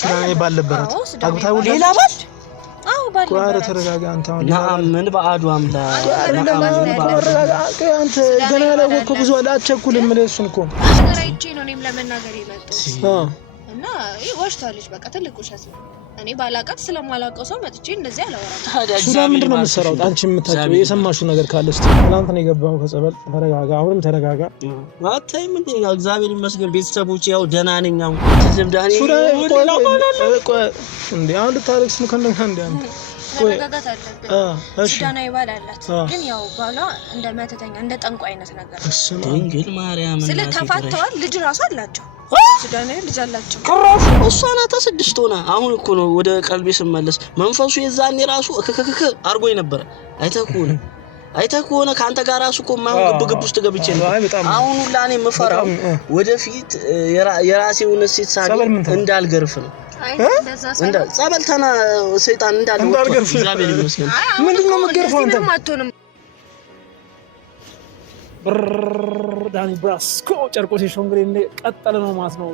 ሱዳን ባለበት አግብታው ሌላ ባል ቋረ ተረጋጋ አንተ ምን በአዱ አምላክ አንተ ገና ያላወቀው ብዙ አላቸኩልም ለሱን እኮ ራይቼ ነው እኔም ለመናገር የመጣው እና ይወሽታለች በቃ ትልቅ ውሸት ነው እኔ ባላቀት ስለማላቀው ሰው መጥቼ እንደዚህ አላወራም ሱዳን ምንድነው የምትሰራው አንቺ የምታውቂው የሰማሽው ነገር ካለ እስቲ ትናንት ነው የገባው ከጸበል ተረጋጋ አሁንም ተረጋጋ አታይ ምንድን ነው እግዚአብሔር ይመስገን ቤተሰቦች ያው ደህና ነኝ አሁን ዝምዳኔ እንዴ አሁን ልታረክስ ነው ከእንደኛ እንዴ አንተ ተረጋጋት አለበት ሱዳን አይባል አላት ግን ያው ባሏ እንደ መተተኛ እንደ ጠንቋ አይነት ነገር ድንግል ማርያም ስለ ተፋተዋል ልጅ ራሱ አላቸው ሱዳን ልጅ አላቸው ከራሱ እሷና ተስድስት ሆና አሁን እኮ ነው ወደ ቀልቤ ስመለስ መንፈሱ የዛኔ ራሱ እከከከ አርጎኝ ነበር አይተኩነ ካንተ ጋር ራሱ እኮ ማን ግብግብ ውስጥ ገብቼ ነው አሁን ሁላኔ መፈራው ወደፊት የራሴውን እሴት ሳቢ እንዳልገርፍ ነው እንደ ጸበልተና ሰይጣን እንዳልገርፍ እግዚአብሔር ይመስገን ምንድነው መገርፈው አንተ ማጥቶንም ዳኒ ብራስኮ ጨርቆሴ ሾው እንግዲህ ቀጠለ ነው ማለት ነው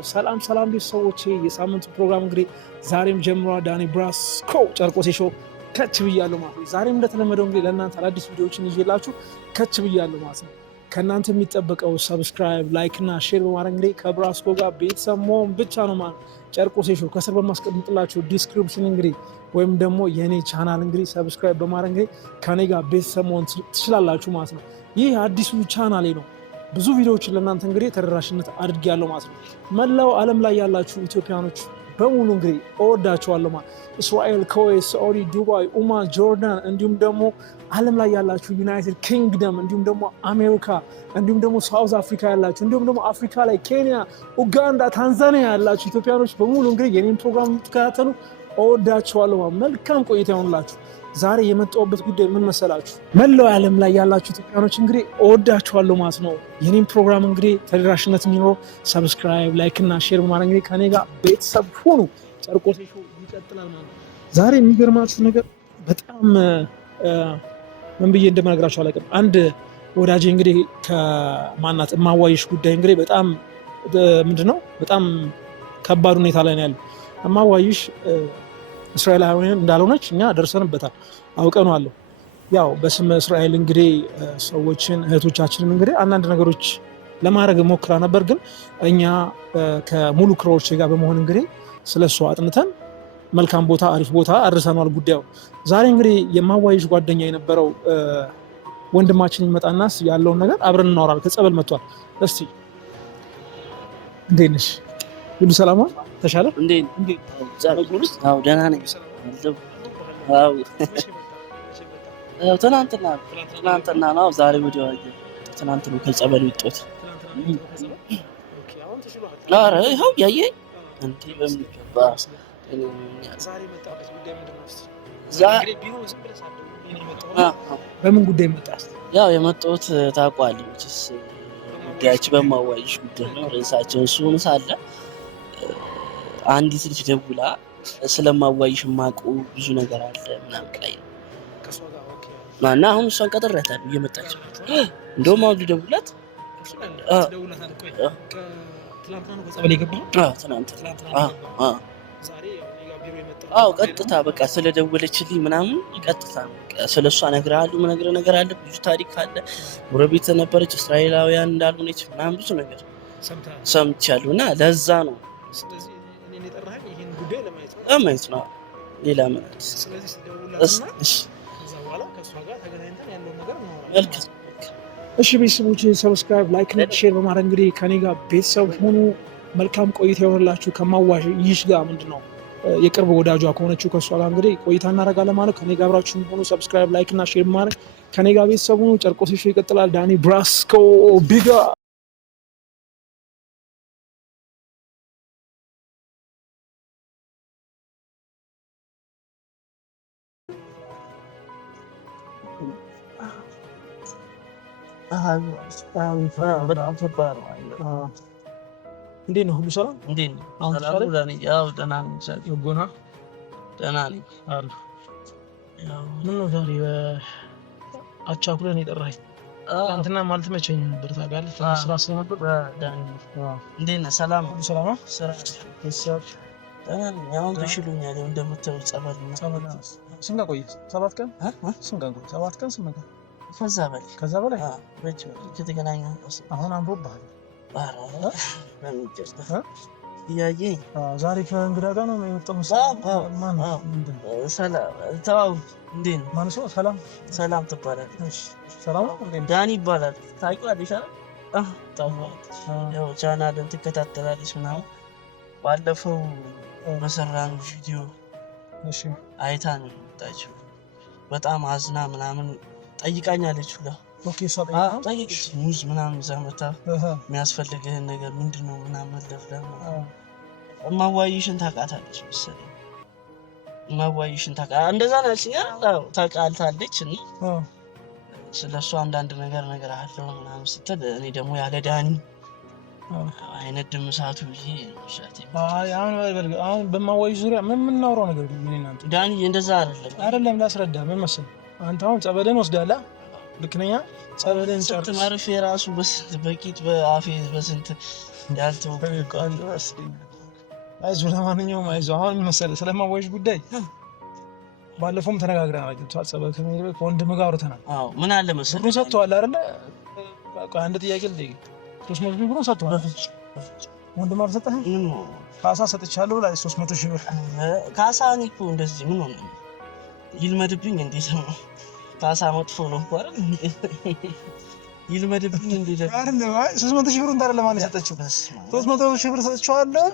ሰላም ቤተሰቦቼ የሳምንቱ ፕሮግራም እንግዲህ ዛሬም ጀምሯል ዳኒ ብራስኮ ጨርቆሴ ሾው ከች ብያለሁ ማለት ነው ዛሬም እንደተለመደው እንግዲህ ለእናንተ አዲስ ቪዲዮዎችን ይዤላችሁ ከች ብያለሁ ማለት ነው ከእናንተ የሚጠበቀው ሰብስክራይብ ላይክ እና ሼር በማድረግ እንግዲህ ከብራስኮ ጋር ቤተሰብ መሆን ብቻ ነው ማለት ጨርቆሴ ሾው ከስር በማስቀምጥላችሁ ዲስክሪፕሽን እንግዲህ ወይም ደግሞ የኔ ቻናል እንግዲህ ሰብስክራይብ በማድረግ እንግዲህ ከኔ ጋር ቤተሰብ መሆን ትችላላችሁ ማለት ነው ይህ አዲሱ ቻናሌ ነው ብዙ ቪዲዮዎችን ለእናንተ እንግዲህ ተደራሽነት አድርጌያለሁ ማለት ነው መላው ዓለም ላይ ያላችሁ ኢትዮጵያኖች በሙሉ እንግዲህ እወዳችኋለሁ ማለት እስራኤል ኩዌት ሳዑዲ ዱባይ ኦማን ጆርዳን እንዲሁም ደግሞ ዓለም ላይ ያላችሁ ዩናይትድ ኪንግደም እንዲሁም ደግሞ አሜሪካ እንዲሁም ደግሞ ሳውዝ አፍሪካ ያላችሁ እንዲሁም ደግሞ አፍሪካ ላይ ኬንያ ኡጋንዳ ታንዛኒያ ያላችሁ ኢትዮጵያኖች በሙሉ እንግዲህ የኔን ፕሮግራም የምትከታተሉ እወዳችኋለሁ መልካም ቆይታ ይሁንላችሁ ዛሬ የመጣሁበት ጉዳይ ምን መሰላችሁ መላው ዓለም ላይ ያላችሁ ኢትዮጵያኖች እንግዲህ እወዳችኋለሁ ማለት ነው የኔን ፕሮግራም እንግዲህ ተደራሽነት እንዲኖረው ሰብስክራይብ ላይክ እና ሼር በማድረግ እንግዲህ ከኔ ጋር ቤተሰብ ሁኑ ጨርቆሴ ሾው ይቀጥላል ማለት ነው ዛሬ የሚገርማችሁ ነገር በጣም ምን ብዬ እንደምነግራችሁ አላውቅም አንድ ወዳጄ እንግዲህ ከማናት ማዋይሽ ጉዳይ እንግዲህ በጣም ምንድነው በጣም ከባድ ሁኔታ ላይ ነው ያለው ማዋይሽ እስራኤላውያን እንዳልሆነች እኛ ደርሰንበታል አውቀናል ያው በስመ እስራኤል እንግዲህ ሰዎችን እህቶቻችንን እንግዲህ አንዳንድ ነገሮች ለማድረግ ሞክራ ነበር ግን እኛ ከሙሉ ክሮዎች ጋር በመሆን እንግዲህ ስለሷ አጥንተን መልካም ቦታ አሪፍ ቦታ አድርሰናል ጉዳዩ ዛሬ እንግዲህ የማዋይሽ ጓደኛ የነበረው ወንድማችን ይመጣናስ ያለውን ነገር አብረን እናወራለን ከጸበል መጥቷል እስቲ እንዴት ነሽ ሁሉ ሰላም ነው ተሻለ እንዴ አው ደህና ነኝ አው ትናንትና ነው ዛሬ ወዲያው ትናንት ነው ከጸበል ወጥቶት አረ ይኸው ያየኝ እንዴ በሚገባ ዛሬ መጣበት ጉዳይ ምንድነው ዛሬ ቢሮ ዝም ብለህ ሳደው በምን ጉዳይ መጣስ ያው የመጣሁት ታውቃለች ጉዳያችን በማዋይሽ ጉዳይ ነው ራሳችን እሱን ሳለ አንዲት ልጅ ደውላ ስለማዋይሽ ማቁ ብዙ ነገር አለ ምናምን ላይ ማና አሁን እሷን ቀጥሬታለሁ እየመጣች እንደውም አሁን ደውላት ትላንትና ነው ከጸበል የገባው ትናንት ዛሬ ያው እኔ ጋር ቢሮ የመጣው ቀጥታ በቃ ስለደወለችልኝ ምናምን ቀጥታ ስለሷ ነግራለሁ ነገር አለ ብዙ ታሪክ አለ ጎረቤት ነበረች እስራኤላውያን እንዳልሆነች ምናምን ብዙ ነገር ሰምቻለሁና ለዛ ነው ስለዚህ እኔ የጠራኸኝ ይሄን ጉዳይ ለማየት ነው ሌላ ምን ስለዚህ ደውላትና ከዛ በኋላ ከሷ ጋር ተገናኝተን ያለው ነገር እናወራለን እሺ ቤተሰቦቼ ሰብስክራይብ ላይክ እና ሼር በማድረግ እንግዲህ ከኔ ጋር ቤተሰብ ሁኑ መልካም ቆይታ ይሆንላችሁ ከማዋይሽ ጋር ምንድነው የቅርብ ወዳጇ ከሆነችው ከሷ ጋር እንግዲህ ቆይታ እናደርጋለን ማለት ከኔ ጋር አብራችሁ ሁኑ ሰብስክራይብ ላይክ እና ሼር በማድረግ ከኔ ጋር ቤተሰብ ሁኑ ጨርቆሴ ሾው ይቀጥላል ዳኒ ብራስኮ ቢጋ በጣም ከባድ ነው እንዴት ነው ሁሉ ሰላም እንዴት ነው አሁን ሰላም ዳኒ ያው ደህና ነኝ ሰጎና ደህና ነኝ አሉ ያው ምን ነው ዛሬ አቻኩለን የጠራኸኝ አንተና ማለት መቼኝ ነበር ታውቃለህ ስራ ስለነበር ዳኒ እንዴት ነህ ሰላም ሁሉ ሰላም ስራ አሁን ተሽሎኛል እንደምታው ጸበል ስንት ቀን ቆየህ? 7 ቀን ስንት ቀን ቆየህ? 7 ቀን 8 ቀን ከዛ በላይ በጭ ከተገናኘን አሁን አምሮብሃል። አረ ለምንጀስታ ያየኝ ዛሬ ከእንግዳ ጋር ነው የመጣው። ሰላም ተዋው። እንዴት ነው ማን ሰው? ሰላም ትባላለች። ሰላም ነው እንዴ? ዳኒ ይባላል። ታውቂዋለሽ አይደል? ታውቂዋለሽ። ያው ቻናልን ትከታተላለች ምናምን። ባለፈው በሰራነው ቪዲዮ አይታ ነው የመጣችው። በጣም አዝና ምናምን ጠይቃኛለች ሁላ። ኦኬ ጠይቅሽ ሙዝ ምናምን ይዛ መታ የሚያስፈልግህን ነገር ምንድነው ምናምን ለፍለህ እማዋይሽን ታውቃታለች መሰለኝ። እማዋይሽን እንደዛ ነች ታውቃታለች። እና ስለሷ አንዳንድ ነገር አለው ምናምን ስትል እኔ ደግሞ ያለ ዳኒ አይነት ድምሳቱ ብዬ ሻቴ አሁን በማዋይሽ ዙሪያ ምን የምናወራው ነገር ምን እናንተ ዳኒ እንደዛ አይደለም ላስረዳ። ምን መሰለህ አንተ አሁን ጸበልን ወስዳለህ ልክ ነኝ። ጸበልን ጨርስ መርፌ ራሱ በቂት በአፌ በስንት ያልተው አይዞህ። ለማንኛውም አይዞህ። አሁን ምን መሰለህ ስለማዋይሽ ጉዳይ ባለፈውም ተነጋግረናል። አግኝቷል ጸበል ከመሄድ በፊት ከወንድም ጋር አውርተናል። አዎ ምን አለ መሰለህ ብሩን ሰጥተዋል አይደለ? አንድ ጥያቄ ልጠይቅህ። 300 ሺህ ብሩን ሰጥተዋል። ወንድም አልሰጠህም? ካሳ ሰጥቻለሁ ላይ 300 ሺህ ብር ካሳ። እኔ እኮ እንደዚህ ምን ሆነ ይልመድብኝ እንዴ? ካሳ መጥፎ ነው እኮ አይደል? ይልመድብኝ እንዴ? አይደለም 300 ሺህ ብሩን ታዲያ ለማን የሰጠችው? 300 ሺህ ብር ሰጥቻለሁ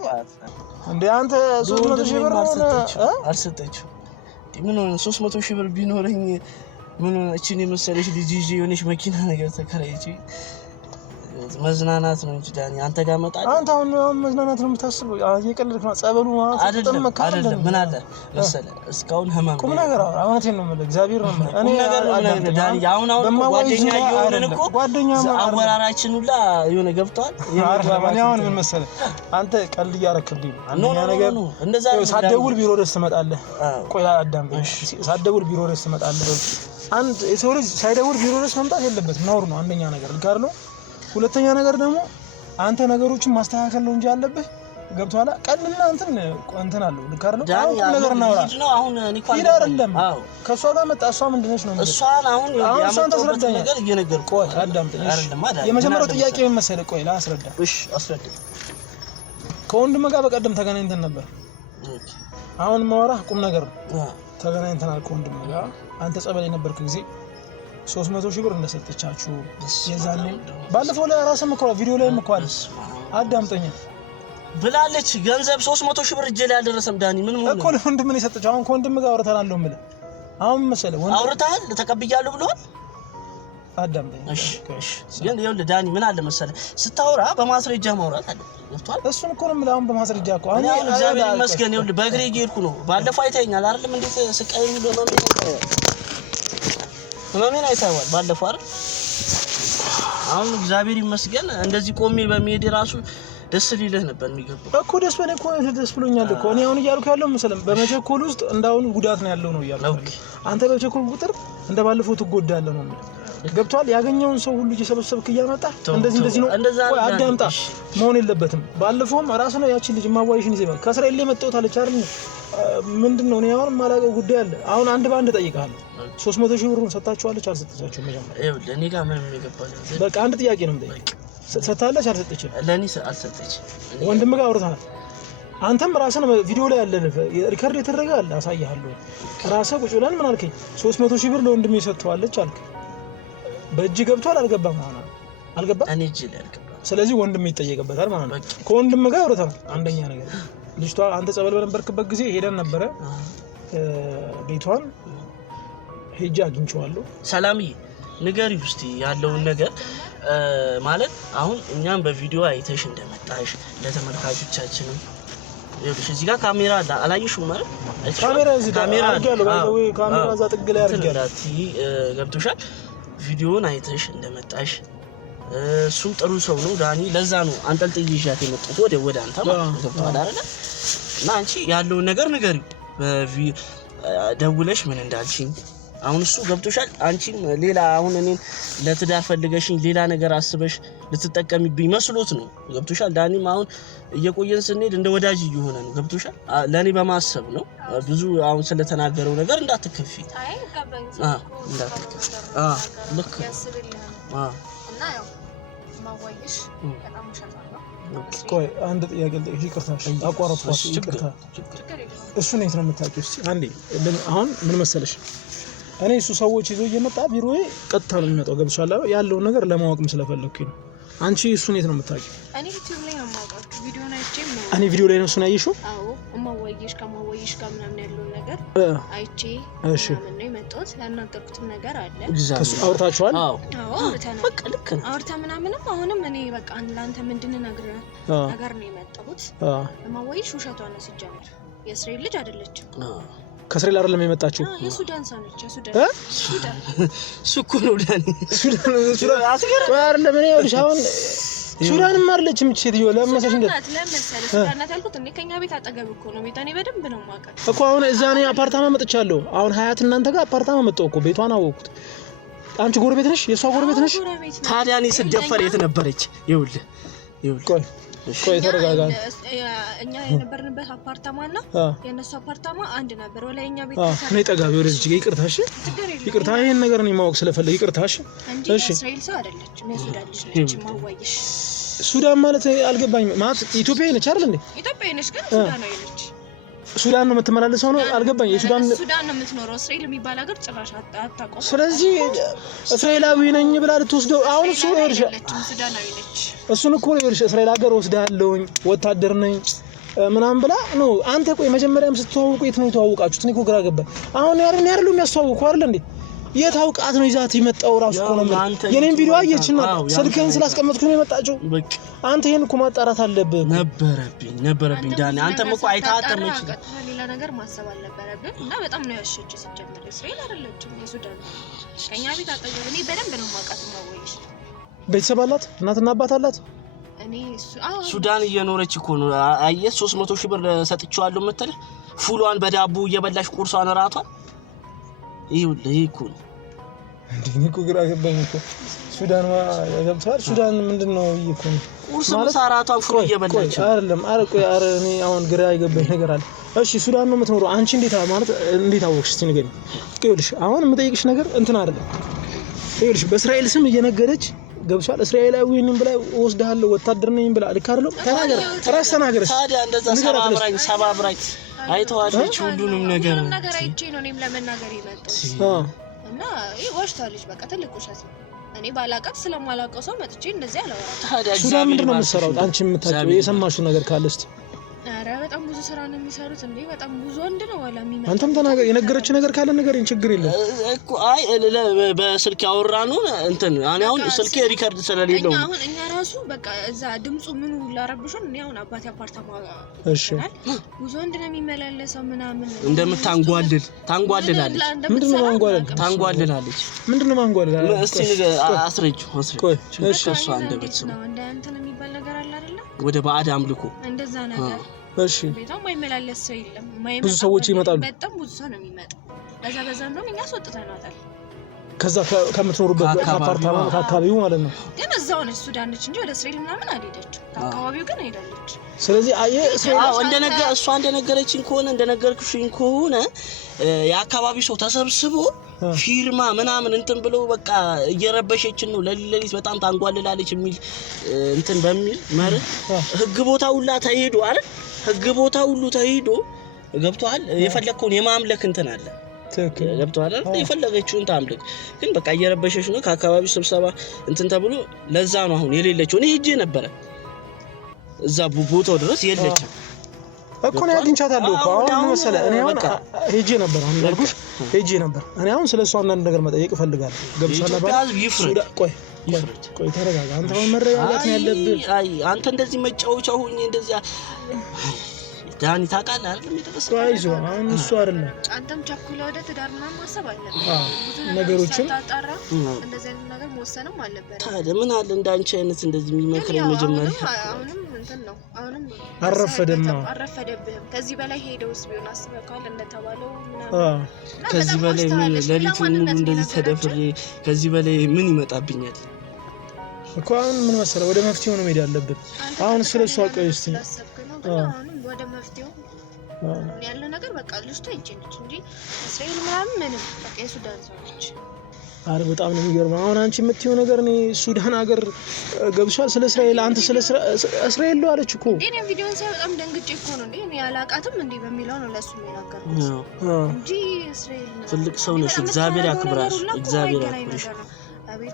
እንዴ? አንተ 300 ሺህ ብር አልሰጠችው። ምን ሆነ 300 ሺህ ብር ቢኖረኝ ምን ሆነ እቺን የመሰለሽ ልጅ ይዤ የሆነች መኪና ነገር ተከራይቼ መዝናናት ነው እንጂ ዳኒ አንተ ጋር መጣ። አንተ አሁን መዝናናት ነው የምታስበው? እየቀለድክ ነው። ጸበሉ አይደለም ምን አለ መሰለህ እስካሁን ህመም ቁም ነገር እውነቴን ነው የምልህ። እግዚአብሔር ነው እኔ ነገር ነው ዳኒ። አሁን ጓደኛ የሆነን እኮ ጓደኛ አወራራችን ሁላ የሆነ ገብቷል። አሁን ምን መሰለህ አንተ ቀልድ እያረክብኝ ነው። አንደኛ ነገር እንደዛ ሳትደውል ቢሮ ድረስ ትመጣለህ። ቆይ አዳምጠኝ። ሳትደውል ቢሮ ድረስ ትመጣለህ። አንድ የሰው ልጅ ሳይደውል ቢሮ ድረስ መምጣት የለበትም። ነውር ነው። አንደኛ ነገር ልክ አይደል? ሁለተኛ ነገር ደግሞ አንተ ነገሮችን ማስተካከል ነው እንጂ ያለብህ ገብቶሃል። ቀልና እንትን አለው ልክ አይደል? አሁን ነገር ነው አሁን እኔ እኮ አይደለም ከሷ ጋር መጣ። እሷ ምንድነች ነው እሷን አሁን ያመጣሁት ነገር እየነገርኩህ። ቆይ አዳምጠኝ። የመጀመሪያው ጥያቄ ምን መሰለህ? ቆይ ላስረዳ። እሺ አስረዳ። ከወንድም ጋር በቀደም ተገናኝተን ነበር። አሁን ማወራህ ቁም ነገር ነው። ተገናኝተናል ከወንድም ጋር። አንተ ጸበል የነበርክ ጊዜ 300 ሺህ ብር እንደሰጠቻችሁ የዛኔ ባለፈው ላይ ራስህ መከራ ቪዲዮ ላይ መከራ አዳምጠኝ ብላለች። ገንዘብ 300 ሺህ ብር እጄ ላይ አልደረሰም ዳኒ። ምን ሆነ እኮ ለወንድም ምን የሰጠችው? አሁን ከወንድም ጋር አውርተናል ነው የምልህ። አሁን መሰለህ አውርተሃል ተቀብያለሁ ብለዋል። አዳምጠኝ እሺ ግን ይኸውልህ ዳኒ ምን አለ መሰለህ ስታወራ በማስረጃ ማውራት አለ። ገብቶሃል? እሱን እኮ ነው የምልህ። አሁን በማስረጃ እኮ አሁን እግዚአብሔር ይመስገን ይኸውልህ በእግሬ እየሄድኩ ነው። ባለፈው አይተኸኛል አይደለም? እንዴት ስቃይ ነው ህመሜን አይተኸዋል ባለፈው አይደል? አሁን እግዚአብሔር ይመስገን እንደዚህ ቆሜ በመሄድ ራሱ ደስ ሊልህ ነበር የሚገባው እኮ። ደስ በኔ እኮ ደስ ብሎኛል እኮ። እኔ አሁን እያልኩ ያለው መሰለም በመቸኮል ውስጥ እንዳሁን ጉዳት ነው ያለው ነው እያልኩ። አንተ በመቸኮል ቁጥር እንደባለፈው ትጎዳለህ ነው ማለት ገብቷል። ያገኘውን ሰው ሁሉ እየሰበሰብክ እያመጣ እንደዚህ ነው። ቆይ አዳምጣ። መሆን የለበትም። ባለፈውም ራስ ነው ያቺን ልጅ ማዋይሽን ይዘህ ከእስራኤል ላይ መጣሁት አለች አይደል? ምንድነው እኔ አሁን ማላውቀው ጉዳይ አለ። አሁን አንድ ባንድ እጠይቅሃለሁ። 300 ሺህ ብሩን ሰጣችኋለች አልሰጠቻችሁም? መጀመሪያ ይኸውልህ እኔ ጋር ምንም የገባኝ በቃ አንድ ጥያቄ ነው የምጠይቅ። ሰጣለች አልሰጠችም? ለኔ አልሰጠችም። ወንድም ጋር አውርተናል። አንተም ራስህ ነው ቪዲዮ ላይ ያለ ሪከርድ የተደረገ አለ አሳይሃለሁ። ራስህ ቁጭ ብለን ምን አልከኝ? 300 ሺህ ብር ለወንድሜ ሰጥቷለች አልክ። በእጅ ገብቷል አልገባም? አልገባም። እኔ እጅ ላይ አልገባም። ስለዚህ ወንድሜ ይጠየቅበታል ማለት ነው። ከወንድም ጋር አውርተናል። አንደኛ ነገር ልጅቷ አንተ ጸበል በነበርክበት ጊዜ ሄደን ነበረ። ቤቷን ሄጄ አግኝቼዋለሁ። ሰላምዬ ንገሪው እስቲ ያለውን ነገር ማለት አሁን እኛም በቪዲዮ አይተሽ እንደመጣሽ ለተመልካቾቻችንም ይኸውልሽ እዚህ ጋር ካሜራ አለ አላየሽውም ማለት ካሜራ እዚህ ካሜራ አድርጋለሁ። ካሜራ እዛ ጥግ ላይ አድርጋለሁ። ገብቶሻል? ቪዲዮውን አይተሽ እንደመጣሽ እሱም ጥሩ ሰው ነው ዳኒ። ለዛ ነው አንጠልጥዬ ይዣት የመጣሁት ወደ አንተ ማለት ነው አይደል? እና አንቺ ያለውን ነገር ንገሪው። ደውለሽ ምን እንዳልሽኝ አሁን እሱ ገብቶሻል አንቺም ሌላ አሁን እኔን ለትዳር ፈልገሽኝ ሌላ ነገር አስበሽ ልትጠቀሚብኝ መስሎት ነው ገብቶሻል ዳኒም አሁን እየቆየን ስንሄድ እንደ ወዳጅ እየሆነ ነው ገብቶሻል ለኔ በማሰብ ነው ብዙ አሁን ስለተናገረው ነገር እንዳትከፊ አይ ገባኝ እንዳትከፊ ልክ እና ያው ማዋይሽ በጣም ሸፋለሁ ቆይ አንድ ጥያቄ ልጠይቅሽ ይቅርታሽ አቋረጥኩሽ ይቅርታ እሱ ነው የምታውቂው እስቲ አንዴ አሁን ምን መሰለሽ እኔ እሱ ሰዎች ይዞ እየመጣ ቢሮዬ ቀጥታ ነው የሚመጣው ገብቶሻል ያለውን ነገር ለማወቅም ስለፈለኩኝ ነው አንቺ እሱን የት ነው የምታውቂው እኔ ዩቲዩብ ላይ ነው የማውቀው ቪዲዮ አይቼም ነው እኔ ቪዲዮ ላይ ነው እሱን ያየሽው አዎ ማዋይሽ ጋር ምናምን ያለውን ነገር አይቼ እሺ ምን ነው የመጣሁት ያናገርኩትም ነገር አለ ከሱ አውርታችኋል አዎ አውርተናል በቃ ልክ ነው አውርታ ምናምንም አሁንም እኔ በቃ ላንተ ምንድነው ነገር ነው የመጣሁት ማዋይሽ ውሸቷ ነው ሲጀምር የእስራኤል ልጅ አይደለችም ከእስራኤል አይደለም የመጣችው የሱዳን ሰው ነች ሱዳን ሱኩ ነው ዳኒ ሱዳን አይደለም እኔ ልጅ አሁን ሱዳንም አይደለችም እቺ ሴትዮ ለምሳሽ ለምሳሌ ሱዳን አታልኩት እንዴ ከኛ ቤት አጠገብ እኮ ነው ቤታኔ በደንብ ነው ማቀር እኮ አሁን እዛ እኔ አፓርታማ መጥቻለሁ አሁን ሀያት እናንተ ጋር አፓርታማ መጣሁ እኮ ቤቷን አወቅኩት አንቺ ጎረቤት ነሽ የሷ ጎረቤት ነሽ ታዲያ እኔ ስደፈር የት ነበረች ይኸውልህ ቆይ ተረጋጋ እኛ የነበርንበት አፓርታማና የነሱ አፓርታማ አንድ ነበር ወላይኛ ቤት እኔ ጠጋቢ ወደዚህ ይቅርታሽ ይቅርታ ይሄን ነገር ነው ማወቅ ስለፈለኩ ይቅርታሽ እሺ እስራኤል ሰው አይደለችም የሱዳን ልጅ ነች ማዋይሽ ሱዳን ማለት አልገባኝም ማለት ኢትዮጵያዊ ነች አይደል እንዴ ኢትዮጵያዊ ነች ግን ሱዳናዊ ነች ሱዳን ነው የምትመላለሰው ነው አልገባኝ ሱዳን ነው የምትኖረው እስራኤል የሚባል ሀገር ጭራሽ አታውቀውም ስለዚህ እስራኤላዊ ነኝ ብላ ልትወስደው አሁን እሱ ይርሽ ሱዳናዊ ነች እሱን እኮ ነው ይርሽ እስራኤል ሀገር ወስዳለሁኝ ወታደር ነኝ ምናምን ብላ ነው አንተ ቆይ መጀመሪያም ስትተዋወቁ የት ነው የተዋወቃችሁት እኔ እኮ ግራ ገባኝ አሁን ያረሉ የሚያስተዋውቁ አይደል እንዴ የታውቃት ነው ይዛት ይመጣው ራሱ እኮ ነው የኔን ቪዲዮ አየችና ስልክህን ስላስቀመጥኩ ነው የመጣችው አንተ ይሄን እኮ ማጣራት አለብህ ነበረብኝ ዳኒ አንተም እኮ አይታተመች ሌላ ነገር ማሰብ አልነበረብህ እና በጣም ነው ያሸች ሲጀምር እስራኤል አይደለችም የሱዳን ከኛ ቤት አጠገብ እኔ በደንብ ነው ማውቃት ማወይሽ ቤተሰብ አላት እናትና አባት አላት እኔ ሱዳን እየኖረች እኮ ነው አየህ 300 ሺህ ብር ሰጥቼዋለሁ የምትል ፉሏን በዳቦ እየበላሽ ቁርሷን እራቷን ይኸውልህ እኮ እንዴ እኮ ግራ ገባኝ እኮ ሱዳን ያገብታል ሱዳን ምንድነው እኮ ቁርስ መሳራቷን ፉል እየበላች አይደለም አረ እኔ አሁን ግራ የገባኝ ነገር አለ እሺ ሱዳን ነው የምትኖረው አንቺ እንዴት አወቅሽ እስቲ ንገሪኝ ይኸውልሽ አሁን የምጠይቅሽ ነገር እንትን አይደለም ይኸውልሽ በእስራኤል ስም እየነገረች ገብሻል እስራኤላዊ ነኝ ብላ ወስደሃለሁ ወታደር ነኝ ብላ ልካርለው ተናገር ራስ ተናገር ታዲያ እንደዛ ሰባብራኝ አይተዋለች ሁሉንም ነገር አይቼ ነው እኔም ለመናገር የመጣሁት እና ወሽታለች በቃ ትልቅ ውሸት ነው እኔ ባላቀት ስለማላቀው ሰው መጥቼ እንደዚህ አላወራም ታዲያ ሱዳን ምንድነው የምትሰራው አንቺ የምታውቂው የሰማሽው ነገር ካለ እስቲ አረ በጣም ብዙ ስራ ነው የሚሰሩት እንዴ በጣም ብዙ ወንድ ነው ወላ የሚመጣ አንተም ተናገር የነገረች ነገር ካለ ንገረኝ ችግር የለም እኮ አይ በስልክ ያወራኑ እንትን አሁን ስልኬ ሪከርድ ስለሌለው አሁን እኛ ራሱ በቃ እዛ ድምጹ ምኑ ላረብሽን እኔ አሁን አባቴ አፓርታማ እሺ ብዙ ወንድ ነው የሚመላለሰው ምናምን እንደምታንጓልላለች ምንድነው ታንጓልላለች ምንድነው ማንጓልላለች እስቲ አስረጅ ቆይ እሺ እሷ እንደበጽ ነው እንደ እንትን የሚባል ነገር አለ አይደል ወደ ባዕድ አምልኮ እንደዛ ነገር እሺ ቤታው ማይመላለስ ሰው የለም ብዙ ሰዎች ይመጣሉ በጣም ብዙ ሰው ነው የሚመጣ በዛ እንደውም እኛ አስወጥተናታል ከዛ ከምትኖርበት አፓርታማ አካባቢው ማለት ነው ግን እዛው ነች ሱዳን ነች እንጂ ወደ እስራኤል ምናምን አልሄደችም አካባቢው ግን ሄዳለች ስለዚህ እሷ እንደነገረችኝ ከሆነ የአካባቢው ሰው ተሰብስቦ ፊርማ ምናምን እንትን ብሎ በቃ እየረበሸችን ነው ለሊት በጣም ታንጓልላለች የሚል እንትን በሚል ማለት ህግ ቦታ ሁላ ተሄዶ አይደል ህግ ቦታ ሁሉ ተሄዶ ገብቷል የፈለከውን የማምለክ እንትን አለ ገብቷል አይደል የፈለገችውን ታምልክ ግን በቃ እየረበሸች ነው ከአካባቢው ስብሰባ እንትን ተብሎ ለዛ ነው አሁን የሌለችው እኔ ሄጄ ነበር እዛ ቦታው ድረስ የለችም እኮ ነው አግኝቻታለሁ እኮ አሁን መሰለህ እኔ አሁን ሄጄ ነበር አሁን ያልኩሽ ሄጄ ነበር እኔ አሁን ስለሷ አንዳንድ ነገር መጠየቅ እፈልጋለሁ ገብቶሻል ነበር ቆይ ተረጋጋ አንተ አሁን መረጋጋት ነው ያለብህ አንተ እንደዚህ መጫወቻ ሆኜ እንደዚህ ዳኒ ታውቃለህ አይደል የተቀሰቀሰው አይዞህ አሁን እሱ አይደለም አንተም ቸኩለህ ወደ ትዳር ምናምን ማሰብ አለብህ ነገሮችን ታጣራ እንደዚህ አይነት ነገር መወሰንም አለበት ታዲያ ምን አለ እንዳንቺ አይነት እንደዚህ የሚመክረኝ መጀመሪያ አሁንም እንትን ነው አሁንም አረፈደብህም ከዚህ በላይ ሄደውስ ቢሆን አስበካል እንደተባለው ምናምን ከዚህ በላይ ምን ለሊቱን ሙሉ እንደዚህ ተደፍሬ ከዚህ በላይ ምን ይመጣብኛል እኮ አሁን ምን መሰለ ወደ መፍትሄው ነው መሄድ ያለበት አሁን ስለሱ አቀይስቲ አሁንም ወደ መፍትሄው ያለ ነገር በቃ ልጅቷ ይጭንጭ እንጂ እስራኤል ምናምን በቃ የሱዳን ሰው ነች አረ በጣም ነው የሚገርመው አሁን አንቺ የምትይው ነገር ነው ሱዳን ሀገር ገብሻል ስለ እስራኤል አንተ ስለ እስራኤል ነው አለች እኮ እኔ ቪዲዮን ሳይ በጣም ደንግጬ እኮ ነው እንዴ እኔ ያላቃትም እንዴ በሚለው ነው ለሱ የሚናገረው እንጂ እስራኤል ትልቅ ሰው ነሽ እግዚአብሔር ያክብራሽ እግዚአብሔር ያክብራሽ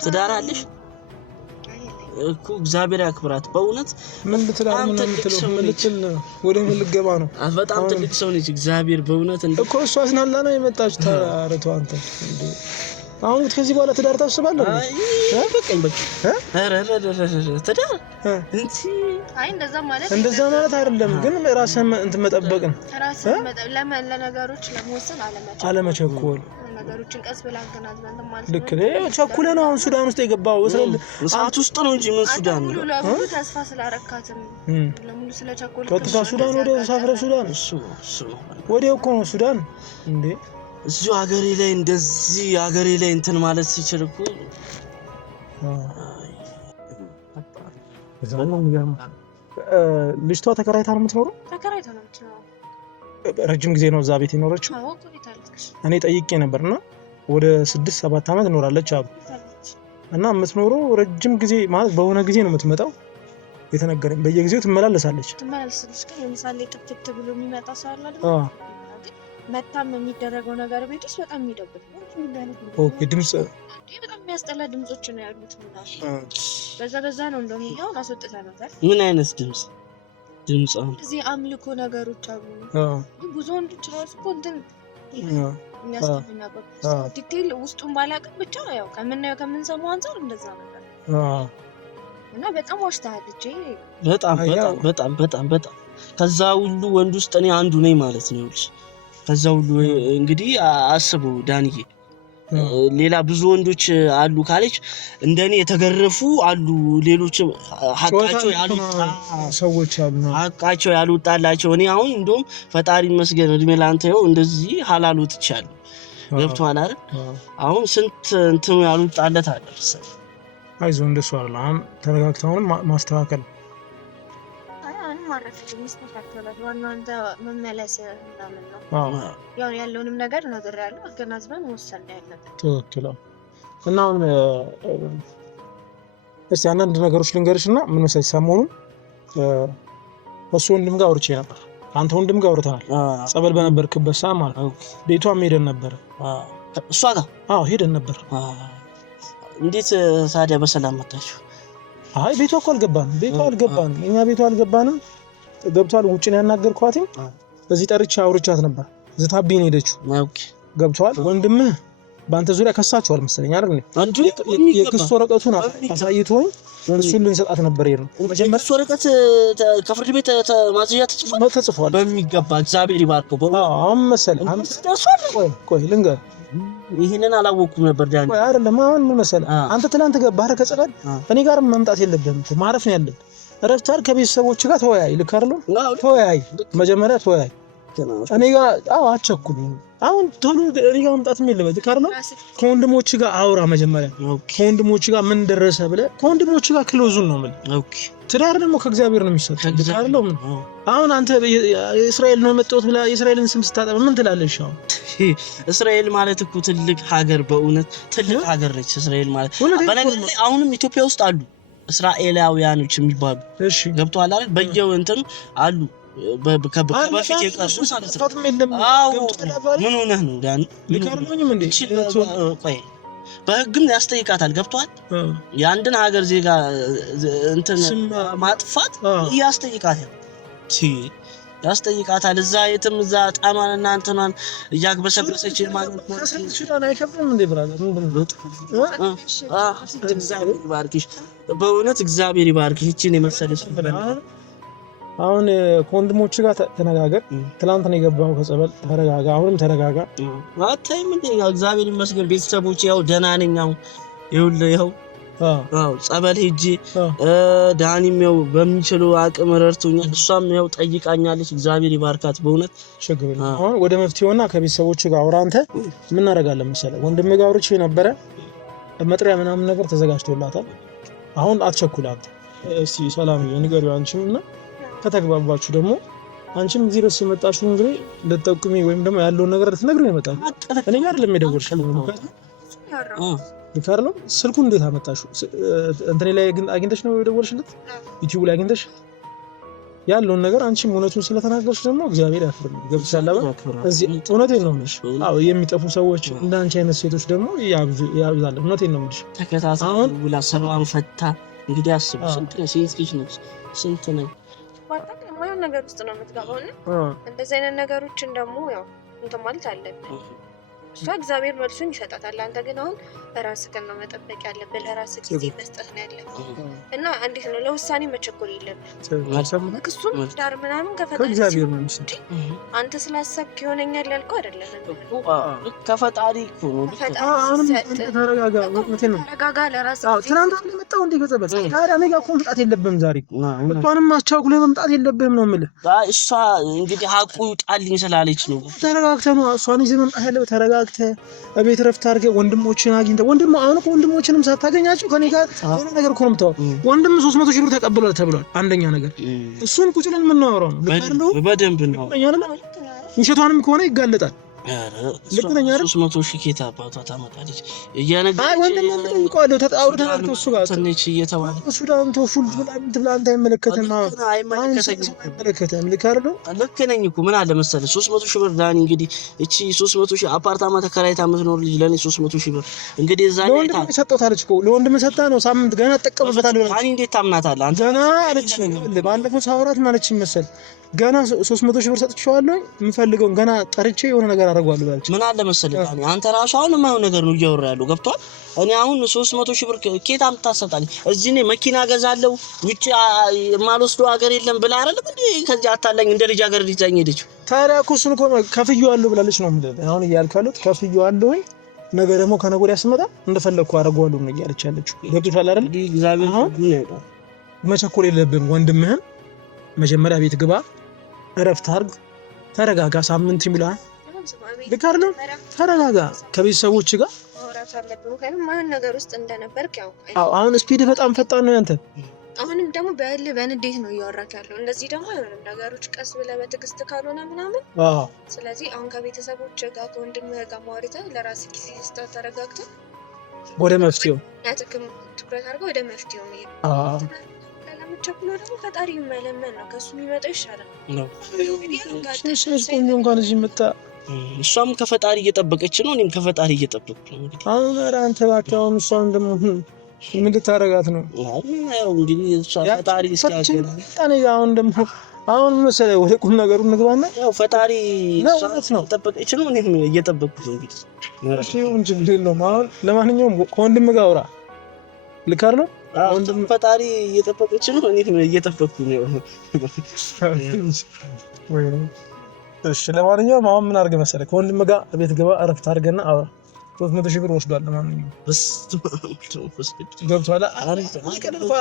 ትዳር አለሽ እኮ እግዚአብሔር ያክብራት በእውነት ምን ልትላር ምን ልትለው ምን ልትል ወደ ምን ልገባ ነው በጣም ትልቅ ሰው ነሽ እግዚአብሔር በእውነት እኮ እሷ አዝናላ ነው የመጣች ታረቷ አንተ እንዴ አሁን ከዚህ በኋላ ትዳር ታስባለህ በቃኝ በቃ አረ ትዳር አይ እንደዛ ማለት አይደለም ግን ራስህን እንትን መጠበቅ ነው ራስህን መጠበቅ ለነገሮች ለመወሰን አለመቸኮል ነገሮችን ቀስ ብላ አገናዝበን ማለት ልክ ነው ቸኩለህ ነው አሁን ሱዳን ውስጥ የገባው እስራኤል ሰዓት ውስጥ ነው እንጂ ምን ሱዳን ነው ለሙሉ ተስፋ ስላረካትም ለሙሉ ስለቸኮልክ ወጥታ ሱዳን ወደ ሳፍረ ሱዳን እሱ ወዲያው እኮ ነው ሱዳን እንዴ እዚሁ ሀገሬ ላይ እንደዚህ ሀገሬ ላይ እንትን ማለት ሲችል እኮ ልጅቷ ተከራይታ ነው የምትኖረው ረጅም ጊዜ ነው እዛ ቤት የኖረችው እኔ ጠይቄ ነበርና ወደ 6-7 አመት ኖራለች አሉ እና የምትኖረው ረጅም ጊዜ ማለት በሆነ ጊዜ ነው የምትመጣው የተነገረኝ በየጊዜው ትመላለሳለች ግን ለምሳሌ ጥፍት ብሎ የሚመጣ ሰው አለ አይደል መታም የሚደረገው ነገር ቤት ውስጥ በጣም የሚደብር ነው ኦኬ ድምጽ በጣም የሚያስጠላ ድምጾች ነው ያሉት በዛ ነው እንደሚያው አስወጥታ ነበር ምን አይነት ድምጽ እዚህ አምልኮ ነገሮች አሉ ብዙ ወንዶች ራሱ እኮ እንትን የሚያስጠላ ዲቴል ውስጡን ባላውቅም ብቻ ያው ከምንሰማው አንፃር እንደዛ ነበር እና በጣም ዋሽታለች በጣም ከዛ ሁሉ ወንድ ውስጥ እኔ አንዱ ነኝ ማለት ነው ከዛ ሁሉ እንግዲህ አስቡ ዳንዬ ሌላ ብዙ ወንዶች አሉ ካለች እንደኔ የተገረፉ አሉ ሌሎች ሀቃቸው ያልወጣላቸው እኔ አሁን እንደውም ፈጣሪ ይመስገን እድሜ ላንተ ይኸው እንደዚህ ሐላል ወጥቻለሁ ገብቶሃል አይደል አሁን ስንት እንትኑ ያልወጣለት አለ አይዞህ እንደሱ አይደል አሁን ተረጋግተውን ማስተካከል ማስተካከል ዋናው አንተ መመለስ ምናምን ነው ያው ያለውንም ነገር ያለው አገናዝበን ወሰን ያለበት ትክክል እና አሁን እስቲ አንዳንድ ነገሮች ልንገርሽና ምን መሰለሽ ሰሞኑን እሱ ወንድም ጋር አውርቼ ነበር አንተ ወንድም ጋር አውርተናል ጸበል በነበርክበት ሰዓት ማለት ቤቷም ሄደን ነበር እሷ ጋር ሄደን ነበር እንዴት ታዲያ በሰላም መጣችሁ አይ ቤቷ እኮ አልገባንም እኛ ቤቷ አልገባንም ገብቷል ውጪ ነው ያናገርኳት በዚህ ጠርቻ አውርቻት ነበር ዝታብኝ ሄደችው ኦኬ ገብቷል ወንድምህ በአንተ ዙሪያ ከሳቸዋል መሰለኝ አይደል አንዱ የክስ ወረቀቱን አሳይቶኝ እሱን ልንሰጣት ነበር ይሄን መጀመሪያ ወረቀት ከፍርድ ቤት ማዘዣ ተጽፏል በሚገባ እግዚአብሔር ይባርከው አሁን መሰለኝ ቆይ ልንገር ይሄንን አላወኩም ነበር ዳኒ አይደለም አሁን ምን መሰለህ አንተ ትላንት ገባህ ከጸበል እኔ ጋር መምጣት የለብህም ማረፍ ነው ያለብህ ረፍታር ከቤተሰቦች ጋር ተወያይ ልክ አይደለም ተወያይ መጀመሪያ ተወያይ እኔ ጋር አቸኩል አሁን ቶሎ እኔ ጋር መምጣትም የለበትም ልክ አይደለም ከወንድሞች ጋር አውራ መጀመሪያ ከወንድሞች ጋር ምን ደረሰ ብለህ ከወንድሞች ጋር ክሎዙን ነው ማለት ኦኬ ትዳር ደግሞ ከእግዚአብሔር ነው የሚሰጠው ልክ አይደለም አሁን አንተ እስራኤል ነው የመጣሁት ብላ የእስራኤልን ስም ስታጠብ ምን ትላለሽ አሁን እስራኤል ማለት እኮ ትልቅ ሀገር በእውነት ትልቅ ሀገር ነች እስራኤል ማለት በነገር ላይ አሁንም ኢትዮጵያ ውስጥ አሉ እስራኤላውያኖች የሚባሉ እሺ ገብቷል አይደል በየው እንትን አሉ በፊት የቀርሱ ምን ሆነህ ነው ዳኒ ልካርሞኝም እንዴ ቆይ በህግም ያስጠይቃታል ገብቷል የአንድን ሀገር ዜጋ እንትን ማጥፋት ያስጠይቃታል እዛ የትም እዛ ጣማንና እንትናን እያግበሰበሰች ማለት ነው ሽዳና አይከብድም እንዴ ብራዘር እግዚአብሔር ይባርክሽ በእውነት እግዚአብሔር ይባርክሽ እቺን የመሰለሽ አሁን ከወንድሞች ጋር ተነጋገር ትላንት ነው የገባው ከጸበል ተረጋጋ አሁንም ተረጋጋ አታይም እንዴ እግዚአብሔር ይመስገን ቤተሰቦች ያው ደህና ነኝ አሁን ይኸው አዎ ጸበል ሄጄ ዳኒም ያው በሚችለው አቅም ረድቶኛል። እሷም ያው ጠይቃኛለች። እግዚአብሔር ይባርካት በእውነት ችግር የለም። አሁን ወደ መፍትሄውና ከቤተሰቦች ጋር አውራ። አንተ ምን እናደርጋለን መሰለህ ወንድሜ ጋር አውርቼ ነበረ መጥሪያ ምናምን ነገር ተዘጋጅቶላታል። አሁን አትቸኩል አንተ እስቲ ሰላምዬ ንገሪው አንቺም እና ከተግባባችሁ ደግሞ አንቺም እዚህ ድረስ የመጣሽው እንግዲህ ልትጠቁሚ ወይም ደግሞ ያለውን ነገር ልትነግሪው ይመጣል። እኔ ጋር አይደለም የደወልሽው ልካርሎ ስልኩን እንዴት አመጣሽው? እንትን ላይ አግኝተሽ ነው የደወልሽለት? ዩቲዩብ ላይ አግኝተሽ ያለውን ነገር አንቺም እውነቱን ስለተናገርሽ ደግሞ እግዚአብሔር ያክብርልኝ። ገብቶሻል አይደል? እዚህ እውነቴን ነው የምልሽ። አዎ የሚጠፉ ሰዎች እንዳንቺ አይነት ሴቶች ደግሞ ያብዛል። እውነቴን ነው የምልሽ። ተከታታይ ብላ ሰራውን ፈታ እንግዲህ አስቡ። ስንት ነው ሴት ልጅ ነች። ስንት ነው ማን ነገር ውስጥ ነው የምትገባው እና እንደዚህ አይነት ነገሮችን ደግሞ ያው እንትን ማለት አለብን። እሷ እግዚአብሔር መልሱን ይሰጣታል። አንተ ግን አሁን ራስህን ነው መጠበቅ ያለብህ። ለራስህ ጊዜ መስጠት ነው ያለብህ እና እንዴት ነው ለውሳኔ መቸኮል የለብህም። ክሱም ዳር ምናምን ከፈጣሪ አንተ ስላሰብክ ይሆነኛል ያልከው አይደለም። ከፈጣሪ ነው። ተረጋጋ። ለራስህ ትናንት የመጣው እንደ ገጸበት ታዲያ እኔ ጋር እኮ መምጣት የለብህም። ዛሬ እሷንም አስቻኩለህ መምጣት የለብህም ነው የምልህ። እሷ እንግዲህ ሀቁ ጣልኝ ስላለች ነው። ተረጋግተህ ነው እሷን ይዘህ መምጣት ያለብህ። ተረጋግተህ እቤት ረፍት አድርገህ ወንድሞችን አግኝተህ አሁን እኮ ወንድሞችንም ሳታገኛቸው ከኔ ጋር የሆነ ነገር እኮ ነው የምታወራው። ወንድም 300 ሺህ ብር ተቀብሏል ተብሏል። አንደኛ ነገር እሱን ቁጭ ብለን የምናወራው ነው። በደንብ ነው። ውሸቷንም ከሆነ ይጋለጣል። ልክ ነኝ አይደል? 300 ሺህ ኬታ አባቷ ታመጣለች እያነገረች። አይ ወንድም ጠይቀዋለሁ። ተጣውርተናል ከእሱ ጋር ትንሽ እየተባለ እሱ ዳውን ተፉል ብላ አንተ አይመለከተም። ልክ አይደል? ልክ ነኝ እኮ ምን አለ መሰለህ 300 ሺህ ብር ዳኒ እንግዲህ እቺ 300 ሺህ አፓርታማ ተከራይታ የምትኖር ልጅ ለኔ 300 ሺህ ብር እንግዲህ እዛ ላይ ለወንድም ሰጥቷታለች እኮ ለወንድም ሰጣ ነው። ሳምንት ገና ተጠቀምበታለሁ። ዳኒ እንዴት ታምናታለህ አንተ? ገና አለች ባለፈው ሳውራት ማለች መሰል ገና 300 ሺህ ብር ሰጥቼዋለሁ። የምፈልገውን ገና ጠርቼ የሆነ ነገር አደርጋለሁ ባለች። ምን አለ መሰለህ ዳኒ አንተ ራሱ አሁን የማይሆን ነገር ነው እያወራ ያለው ገብቷል። እኔ አሁን 300 ሺህ ብር ኬታ የምታሰጣልኝ እዚህ እኔ መኪና ገዛለሁ ውጪ የማልወስደው ሀገር የለም ብላ አይደለም እንዴ ከዚህ አታላኝ እንደ ልጅ ሀገር ልጅኝ ሄደች። ታዲያ እኮ እሱን እኮ ከፍዬዋለሁ ብላለች ነው የምልህ። አሁን እያልኩ ያለሁት ከፍዬዋለሁ ነገ ደግሞ ከነገ ወዲያ ስመጣ እንደፈለኩ አደርገዋለሁ ነው እያለች ያለችው። ገብቶሻል አይደል? እግዚአብሔር ምን ያውቃል። መቸኮል የለብህም። ወንድምህን መጀመሪያ ቤት ግባ፣ እረፍት አድርግ፣ ተረጋጋ። ሳምንት ይሙላል። ልክ አይደለም? ተረጋጋ ከቤተሰቦች ጋር ማውራት አለብን። ምክንያቱም ማን ነገር ውስጥ እንደነበርክ ያው አሁን ስፒድ በጣም ፈጣን ነው ያንተ። አሁንም ደግሞ በእልህ በንዴት ነው እያወራክ ያለው። እንደዚህ ደግሞ አይሆንም። ነገሮች ቀስ ብለህ በትዕግስት ካልሆነ ምናምን ስለዚህ አሁን ከቤተሰቦች ጋር ከወንድምህ ጋር ማውራትህ ለራስህ ጊዜ ስጠህ ተረጋግተህ ወደ መፍትሄው ያጥቅም ትኩረት አድርገህ ወደ መፍትሄው መሄድ። ለምትቸኩሎ ደግሞ ፈጣሪ መለመን ነው። ከሱ የሚመጣው ይሻላል ነው። እንኳን እዚህ መጣ እሷም ከፈጣሪ እየጠበቀች ነው። እኔም ከፈጣሪ እየጠበቅኩ ነው። እንግዲህ አሁን ኧረ አንተ እባክህ አሁን እሷን ደግሞ ምን ልታረጋት ነው? ያው እንግዲህ እሷ ፈጣሪ እስኪያገናኝ አሁን ደግሞ አሁን መሰለህ ወደ ቁም ነገሩ እንግባና ያው ፈጣሪ ነው እየጠበቀች ነው። እኔም እየጠበቅኩ ነው። እንግዲህ እሺ እንጂ ነው። አሁን ለማንኛውም ከወንድም ጋር አውራ። ልክ አይደል? ወንድም ፈጣሪ እየጠበቀች ነው። እኔም እየጠበቅኩ ነው። ወይ እሺ ለማንኛውም አሁን ምን አድርገህ መሰለህ ከወንድም ጋር ቤት ገባ፣ እረፍት አድርገና አውራ። 300 ሺህ ብር ወስዷል። ለማንኛውም ገብቶሃል?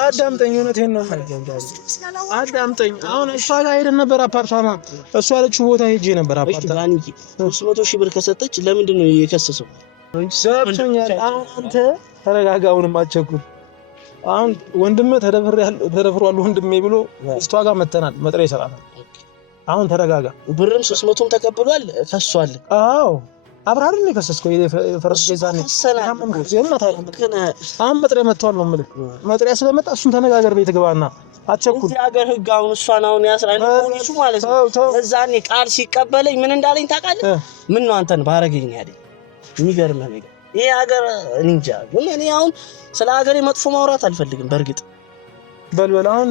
አዳምጠኝ፣ እውነቴን ነው አዳምጠኝ። አሁን እሷ ጋር ሄደን ነበር አፓርታማ፣ እሷ ያለችው ቦታ ሄጄ ነበር አፓርታማ። 300 ሺህ ብር ከሰጠች ለምንድን ነው የከሰሰው? ሰብቶኛል። አሁን አንተ ተረጋጋ፣ አሁንም አትቸኩል። አሁን ወንድምህ ተደፍሯል ወንድሜ ብሎ እሷ ጋር መተናል፣ መጥሪያ ይሰራታል። አሁን ተረጋጋ። ብርም 300ም ተቀብሏል፣ ከሷል። አዎ አብራሪ ነው የከሰስከው። የፈረስ ጌዛኔ አሁን መጥሪያ መጥቷል ነው የምልህ። መጥሪያ ስለመጣ እሱን ተነጋገር፣ ቤት ግባና አትቸኩል። እዚህ ሀገር ህግ አሁን እሷን አሁን ያስራል ፖሊሱ ማለት ነው። እዛኔ ቃል ሲቀበለኝ ምን እንዳለኝ ታውቃለህ? ምን ነው አንተን ባረገኝ ያለኝ። የሚገርምህ ነገር ይሄ ሀገር እንጃ። ግን እኔ አሁን ስለ ሀገሬ መጥፎ ማውራት አልፈልግም። በእርግጥ በልበል አሁን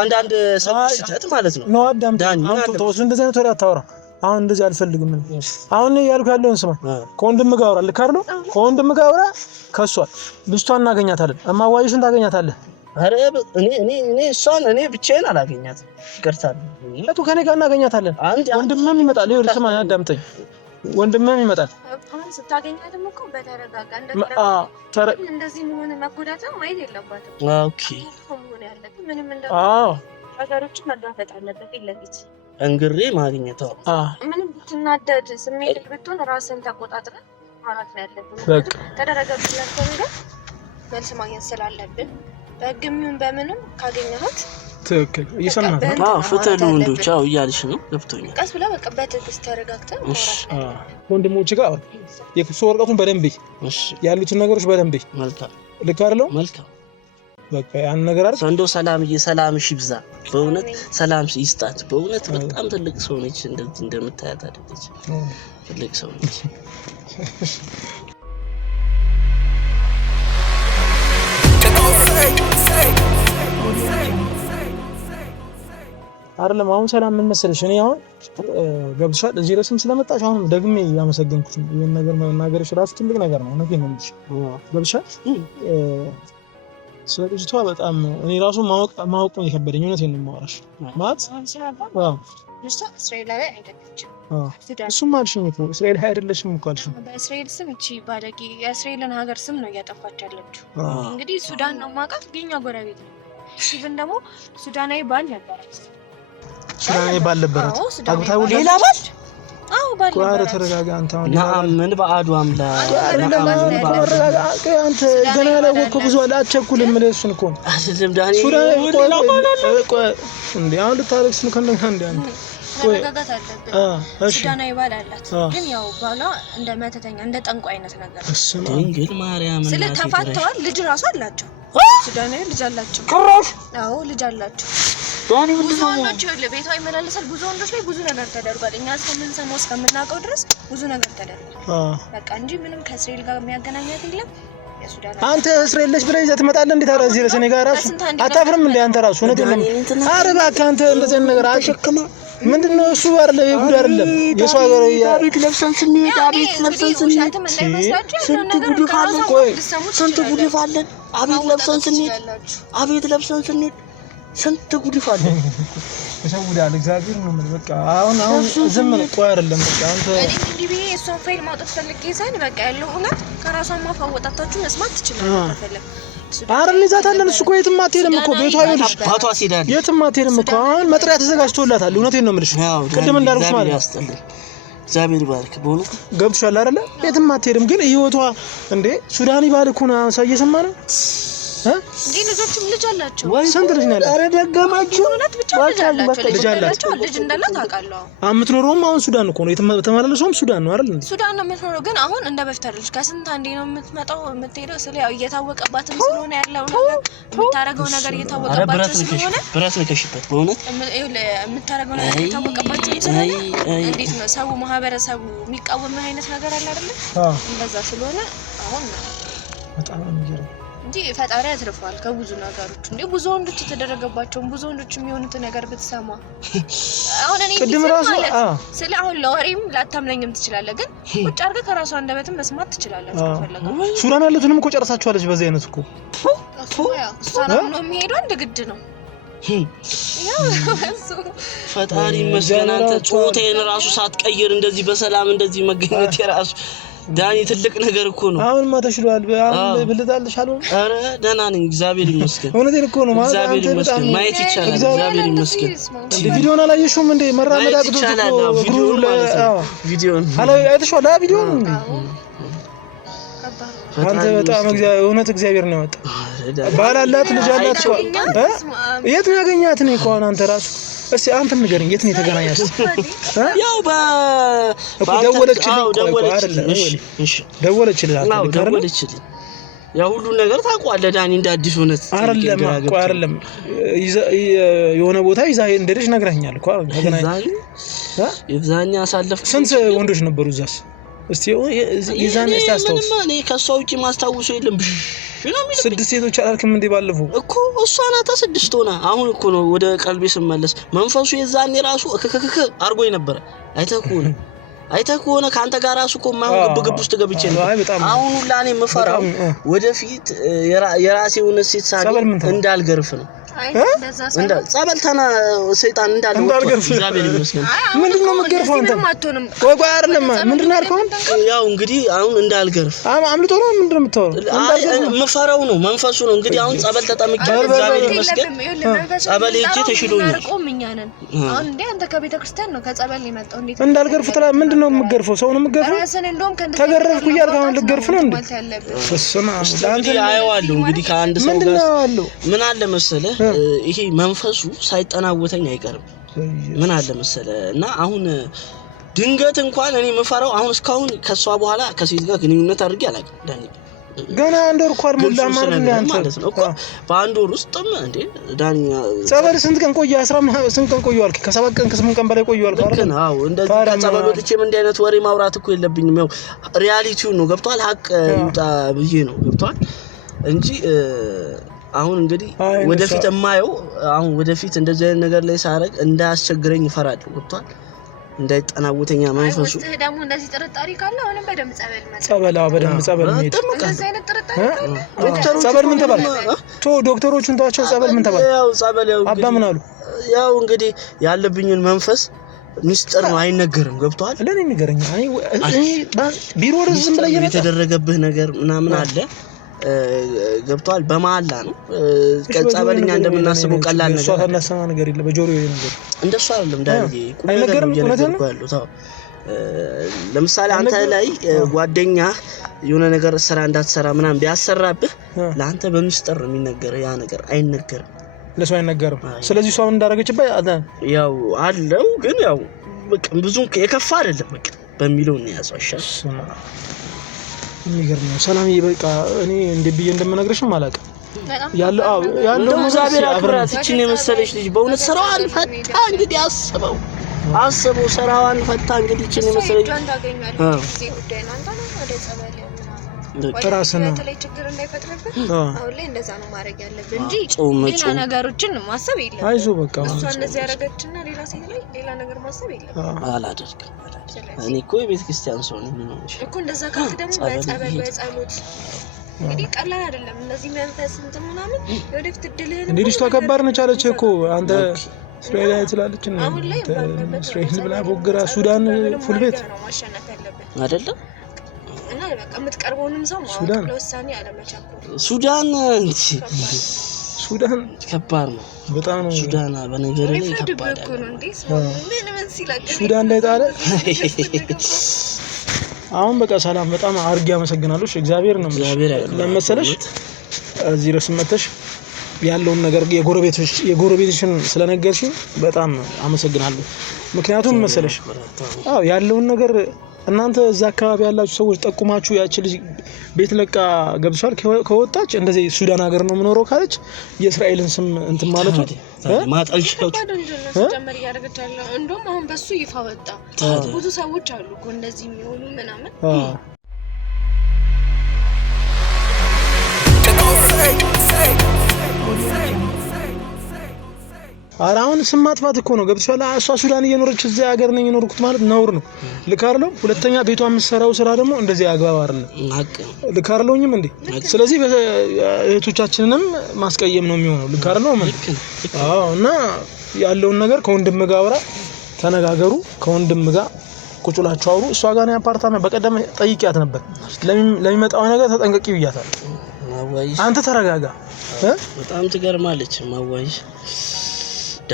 አንዳንድ ሰዎች ስህተት ማለት ነው። ነው አዳም አንተ ተወስ እንደዚህ አይነት ወሬ አታወራ። አሁን እንደዚህ አልፈልግም። አሁን ያልኩ ያለውን ስማ። ከወንድም ጋር አውራ። ልክ አይደል? ከወንድም ጋር አውራ። ከሷል ልጅቷን እናገኛታለን። እማዋይሽን ታገኛታለህ። አረ እኔ እሷን እኔ ብቻዬን አላገኛትም። ይቅርታል። ከኔ ጋር እናገኛታለን። ወንድምም ይመጣል። ይኸውልህ ስማ፣ አዳምጠኝ። ወንድምም ይመጣል። ስታገኛትም እኮ በተረጋጋ እንደዚህ መሆን መጎዳትም ማየት የለባትም። ኦኬ ሆነ ያለበት ምንም ነገሮችን መጋፈጥ አለበት ለፊት እንግሬ ማግኘት ምንም ብትናደድ ስሜት ብትሆን ራስን ተቆጣጥረ ማራት ነው ያለብን። በቃ ተደረገብን ነገር መልስ ማግኘት ስላለብን በህግም ይሁን በምንም ካገኘሃት ትክክል እየሰማህ ነው። ፍትህ ወንዶች እያልሽ ነው ገብቶኛል። ቀስ ብላ በቃ በትዕግስት ተረጋግተን ወንድሞች ጋር የክሱ ወረቀቱን በደንብ ያሉትን ነገሮች በደንብ መልካም ልክ አይደለም መልካም በቃ ያን ነገር አይደል እንደው ሰላምሽ ይብዛ በእውነት ሰላም ይስጣት በእውነት በጣም ትልቅ ሰው ነች እንደዚህ እንደምታያት አይደለች ትልቅ ሰው ነች አይደለም አሁን ሰላም ምን መሰለሽ እኔ አሁን ገብቶሻል እዚህ ረስም ስለመጣሽ አሁን ደግሜ ያመሰግንኩት ነው ይሄን ነገር መናገርሽ ራሱ ትልቅ ነገር ነው እውነቴን ነው እንጂ ገብቶሻል ስለዚህ በጣም እኔ ራሱ ማወቅ ነው የከበደኝ እውነቴን ነው የማወራሽ ማለት እስራኤላዊ አይደለችም እሱም አልሽኝ እኮ እስራኤል አይደለሽም እኮ አልሽኝ በእስራኤል ስም እቺ ባለጌ የእስራኤልን ሀገር ስም ነው እያጠፋች ያለችው እንግዲህ ሱዳን ነው ማውቃት ግኛ ጎረቤት ነው ሲብን ደግሞ ሱዳናዊ ባል ነበራት ሱዳናዊ ባል ነበራት አግብታው ሌላ ባል ባል ቋረ ተረጋጋ አንተ ምን በአዱ አምላክ አንተ ገና ያላወቅኩ ብዙ አላቸኩል ምለሱን እኮ አስልም ዳኒ እንዴ አሁን ልታረክስ ነው ከእንደኛ እንዴ አንተ ተረጋጋት አለበት ሱዳናዊ ባል አላት ግን ያው ባሏ እንደ መተተኛ እንደ ጠንቋ አይነት ነገር ድንግል ማርያም ስለ ተፋተዋል ልጅ ራሱ አላቸው ሱዳናዊ ልጅ አላቸው ቅራሽ ልጅ አላቸው ብዙ ወንዶች ለቤቷ ይመላለሳል ብዙ ወንዶች ላይ ብዙ ነገር ተደርጓል እኛ እስከምንሰማው እስከምናውቀው ድረስ ብዙ ነገር ተደርጓል በቃ እንጂ ምንም ከእስራኤል ጋር የሚያገናኛት የለም አንተ እስራኤል ልጅ ብለህ ይዘህ ትመጣለህ እንዴ ታዲያ እዚህ ረስ እኔ ጋር ራሱ አታፍርም እንዴ አንተ ራሱ እውነቴን ነው ኧረ እባክህ አንተ እንደዚህ ነገር አሸክማ ምንድነው እሱ አይደለ ይጉድ አይደለም የሷ ሀገር አቤት ለብሰን ስንሄድ ስንት ጉድፍ አለን አቤት ለብሰን ስንሄድ ስንት ጉድፍ አለ ተሰውዳል እግዚአብሔር ነው ማለት በቃ አሁን ዝም ነው ቆይ አይደለም በቃ አንተ እንግዲህ ቢሄ እሷን ፋይል ማውጣት ፈልጌ ሳይሆን በቃ ያለው እውነት ከራሷን ማፋወጣታችሁ መስማት ትችላለህ ተፈልግ አረን ይዛታለን እሱ ቆይ የትም አትሄድም እኮ ቤቷ አይልሽ አባቷ ሲዳል የትም አትሄድም እኮ አሁን መጥሪያ ተዘጋጅቶላታል እውነቴን ነው የምልሽ ቅድም እንዳልኩሽ ማለት ያስጠልል እግዚአብሔር ይባርክ በእውነት ገብቶሻል አይደለ የትም አትሄድም ግን ህይወቷ እንዴ ሱዳኒ ባልኩ ነው ሳይሰማ ነው እንዴ ልጆችም ልጅ አላቸው ስንት ልጅ ነው ያለው አረ ደገማችሁ እውነት ብቻ ልጅ አላቸው ልጅ እንዳላት አውቃለሁ የምትኖረውም አሁን ሱዳን እኮ ነው የተመላለሰውም ሱዳን ነው አይደል ሱዳን ነው የምትኖረው ግን አሁን እንደ በፊት አይደለች ከስንት አንዴ ነው የምትመጣው የምትሄደው ስለ ያው እየታወቀባትም ስለሆነ ያለው ነገር የምታረገው ነገር እየታወቀባት ስለሆነ ብረት ልከሽበት በእውነት የምታረገው ነገር እየታወቀባት ስለሆነ እንዴት ነው ሰው ማህበረሰቡ የሚቃወም አይነት ነገር አለ አይደል እንደዛ ስለሆነ አሁን በጣም የሚገርም እንዴ ፈጣሪ ያትርፋል ከብዙ ነገሮች እንዴ ብዙ ወንዶች ተደረገባቸው ብዙ ወንዶች የሚሆኑት ነገር ብትሰማ አሁን እኔ ማለት ስለ አሁን ለወሬም ላታምነኝም ትችላለህ ግን ቁጭ አድርገህ ከራሷ አንደበትም መስማት ትችላለህ ከፈለገ ሱዳን ያሉትንም እኮ ጨርሳችኋለች በዚህ አይነት እኮ ሱዳን ነው የሚሄደው እንደ ግድ ነው ፈጣሪ ይመስገን አንተ ጾታዬን ራሱ ሳትቀይር እንደዚህ በሰላም እንደዚህ መገኘት የራሱ ዳኒ ትልቅ ነገር እኮ ነው አሁንማ ተሽሏል አሁን ብልጣልሽ አልሆነ አረ ደህና ነኝ እግዚአብሔር ይመስገን እውነቴን እኮ ነው ማለት እግዚአብሔር ይመስገን ማየት ይቻላል እግዚአብሔር ይመስገን ቪዲዮን አላየሽውም እንዴ መራመድ አቅቶት ቪዲዮን አይተሽዋል ቪዲዮን እንዴ አንተ በጣም እግዚአብሔር ነው ያወጣ ባላላት ልጅ አላት እኮ የት ነው ያገኛት ነው እኮ አንተ ራሱ እስቲ አንተ ንገረኝ የት ነው የተገናኛችሁ ያው ደወለችልኝ ያው ሁሉ ነገር ታውቃለህ ዳኒ እንደ አዲስ ሆነት አይደለም የሆነ ቦታ ይዛ እንደደሽ ነግረኛል እኮ ተገናኝ የዛኛ አሳለፍኩ ስንት ወንዶች ነበሩ እዛስ እስቲ የዛኔ ታስታውስ እኔ ከሷው ውጪ ማስታወሰው የለም ስድስት ሴቶች አላልክም እንዴ ባለፈው እኮ እሷ ናታ ስድስት ሆና አሁን እኮ ነው ወደ ቀልቤ ስመለስ መንፈሱ የዛኔ ራሱ እከከከ አርጎኝ ነበር አይተህ ከሆነ ካንተ ጋር ራሱ እኮ ማን ግብግብ ውስጥ ገብቼ ነው አሁን ሁላ እኔ የምፈራው ወደፊት የራሴውን ሴት ሳገኝ እንዳልገርፍ ነው እንደ ጸበልተና ሰይጣን እንዳለ እግዚአብሔር ይመስገን። ምንድነው የምትገርፈው አንተ? ቆይ አይደለም ምንድነው ያልከው? ያው እንግዲህ አሁን እንዳልገርፍ አምልጦ ነው ምንድነው የምታወራው? መፈራው ነው መንፈሱ ነው እንግዲህ። አሁን ጸበል ተጠምቄ እግዚአብሔር ይመስገን ጸበል ሄጄ ተሽሎኛል። አሁን እንዴ አንተ ከቤተ ክርስቲያን ነው ከጸበል የመጣው እንዴ? እንዳልገርፍ ትላ ምንድነው የምትገርፈው? ሰው ነው የምትገርፈው? ተገረፍኩ እያልክ አሁን ልትገርፍ ነው እንዴ? በስመ አብ ለአንተ አየዋለሁ እንግዲህ ከአንድ ሰው ጋር ምን አለ መሰለህ ይሄ መንፈሱ ሳይጠናወተኝ አይቀርም። ምን አለ መሰለህ እና አሁን ድንገት እንኳን እኔ መፈራው አሁን እስካሁን ከሷ በኋላ ከሴት ጋር ግንኙነት አድርጌ አላውቅም። ዳኒ ገና አንድ ወር እንኳን ሙላ ማለት ነው እኮ በአንድ ወር ውስጥም እንዴ ዳኒ ጸበል ስንት ቀን ቆየ? 18 ቀን ቆየሁ አልክ። ከ7 ቀን ከ8 ቀን በላይ ቆየሁ አልክ አይደል? አዎ እንደዚህ ጸበል ወጥቼም እንዲህ አይነት ወሬ ማውራት እኮ የለብኝም። ያው ሪያሊቲው ነው ገብቷል። ሀቅ ይውጣ ብዬ ነው ገብቷል እንጂ አሁን እንግዲህ ወደፊት የማየው አሁን ወደፊት እንደዚህ አይነት ነገር ላይ ሳረግ እንዳያስቸግረኝ እፈራለሁ ገብቷል። እንዳይጠናወተኛ መንፈሱ ደግሞ እንደዚህ ጥርጣሬ ካለ አሁንም በደም ጸበል ማለት በደም ጸበል ነው። እንደዚህ አይነት ጥርጣሬ ካለ ዶክተሩ ጸበል ምን ተባለ? ዶክተሮቹን ተዋቸው። ጸበል ምን ተባለ? ያው ጸበል ያው አባ ምን አሉ? ያው እንግዲህ ያለብኝን መንፈስ ሚስጥር ነው አይነገርም ገብቷል። ለኔ ንገረኝ። እኔ ቢሮ ዝም ብለህ የተደረገብህ ነገር ምናምን አለ ገብቷል። በመሐላ ነው ጸበልኛ እንደምናስበው ቀላል ነገር እሷ ታናሰማ ነገር የለም። በጆሮዬ ነገር እንደሱ አይደለም ዳንዬ አይነገርም። እውነትም ለምሳሌ አንተ ላይ ጓደኛ የሆነ ነገር ስራ እንዳትሰራ ምናምን ቢያሰራብህ ለአንተ በሚስጥር ነው የሚነገረው። ያ ነገር አይነገርም፣ ለሷ አይነገርም። ስለዚህ እሷ ምን እንዳደረገችበት ያው አለው ግን ያው በቃ ብዙም የከፋ አይደለም በቃ በሚለው ነው ያሷሻል። የሚገርም ነው። ሰላምዬ በቃ እኔ እንደ ብዬ እንደምነግርሽም አላውቅም። ያለው እግዚአብሔር አክብራት እቺን የመሰለች ልጅ በእውነት ስራዋን ፈታ እንግዲህ አስበው ስራዋን ፈታ እንግዲህ እቺን የመሰለች ራስን በተለይ ችግር እንዳይፈጥርብህ አሁን ላይ እንደዛ ነው ማድረግ ያለብህ እንጂ ሌላ ነገሮችን ማሰብ የለም። አይዞህ በቃ እሷ እንደዚህ ያደረገችና ሌላ ሴት ላይ ሌላ ነገር ማሰብ የለም። አላደርግም። እኔ እኮ የቤተ ክርስቲያን ሰው ነኝ እኮ እንደዛ ካልክ ደግሞ በጸበል በጸሎት እንግዲህ ቀላል አይደለም። እነዚህ መንፈስ እንትን ምናምን ወደፊት እድልህን እንዴ ልጅቷ ከባድ ነች አለች እኮ አንተ እስራኤል አይትላለች እና እስራኤል ብላ ቦግራ ሱዳን ፉል ቤት ማሸነፍ ያለብህ አይደለም እና በቃ የምትቀርበውንም ሰው ማወቅ ለውሳኔ አለመቻኮል። ሱዳን ከባድ ነው በጣም ነው። ሱዳን በነገር ላይ ከባድ ነው እንዴ ምን ሲላክ ሱዳን ላይ ጣለ። አሁን በቃ ሰላም በጣም አርጌ አመሰግናለሁ። እግዚአብሔር ነው ለመሰለሽ እዚህ ድረስ መተሽ ያለውን ነገር የጎረቤትሽን ስለነገርሽኝ በጣም አመሰግናለሁ። ምክንያቱም መሰለሽ ያለውን ነገር እናንተ እዛ አካባቢ ያላችሁ ሰዎች ጠቁማችሁ ያቺ ልጅ ቤት ለቃ ገብቷል ከወጣች እንደዚህ ሱዳን ሀገር ነው የምኖረው ካለች የእስራኤልን ስም እንትን ማለት ነው ማጣልሽው ጀመር ያደርጋታለሁ። እንደውም አሁን በሱ ይፋ ወጣ። ብዙ ሰዎች አሉ እኮ እንደዚህ የሚሆኑ ምናምን አሁን ስም ማጥፋት እኮ ነው ገብቷል። እሷ ሱዳን እየኖረች እዚህ ሀገር ነኝ የኖርኩት ማለት ነውር ነው። ልክ አይደለም። ሁለተኛ ቤቷ የምትሰራው ስራ ደግሞ እንደዚህ አግባብ አይደለም። ልክ አይደለኝም እንዴ? ስለዚህ እህቶቻችንንም ማስቀየም ነው የሚሆነው። ልክ አይደለም ምን? እና ያለውን ነገር ከወንድም ጋር አውራ ተነጋገሩ። ከወንድም ጋር ቁጭ ብላችሁ አውሩ። እሷ ጋር ነው አፓርታመንት በቀደም ጠይቂያት ነበር። ለሚመጣው ነገር ተጠንቀቂ ብያታለሁ። አንተ ተረጋጋ። በጣም ትገርማለች ማዋይሽ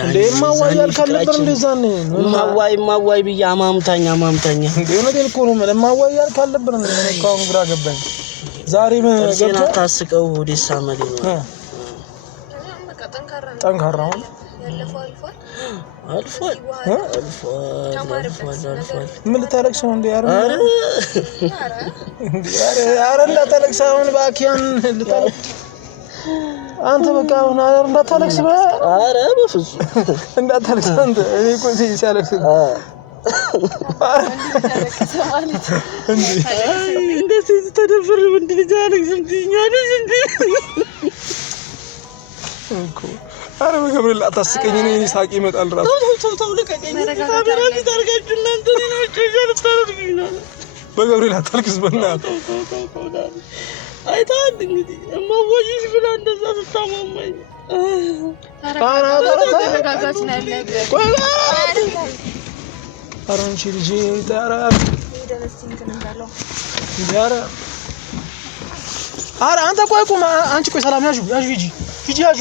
እንዴ ማዋይ ያልካለበት እንደዛ ነው። ማዋይ ብዬ አማምታኛ እንዴ እውነቴን እኮ ነው። ማዋይ ያልካለበት ነው። ካሁን ግራ ገባኝ። ዛሬ ገብታ ታስቀው ወዲሳ መሌ ነው ጠንካራ ነው። አልፏል። ምን ልታለቅስ ነው እንዴ? ኧረ እንዳታለቅስ አሁን ባኪያን ልታለቅስ አንተ በቃ አሁን እንዳታለቅስ ኧረ በፍጹም እንዳታለቅስ አንተ እኔ እኮ ሲያለቅስ እንደዚህ ተደፍር ወንድ ልጅ አለቅስ እንዲኛለሽ እንዴ እኮ አረ በገብርኤል አታስቀኝ። እኔ ሳቂ ይመጣል ራሱ ተው ለቀቀኝ። ካሜራ ፊት አድርጋችሁ እናንተ ነው ልታደርጉኝ ነው። በገብርኤል አታልቅስ በእናትህ አይታል እንግዲህ እማዋይሽ ብላ እንደዛ ስታማማኝ ተረጋጋች ነው ያለበት አራንቺ ልጅ ዳራ ደረስቲንግ እንዳለው ዳራ አረ አንተ ቆይ ቁም አንቺ ቆይ ሰላም ያዡ ሂጂ ያዡ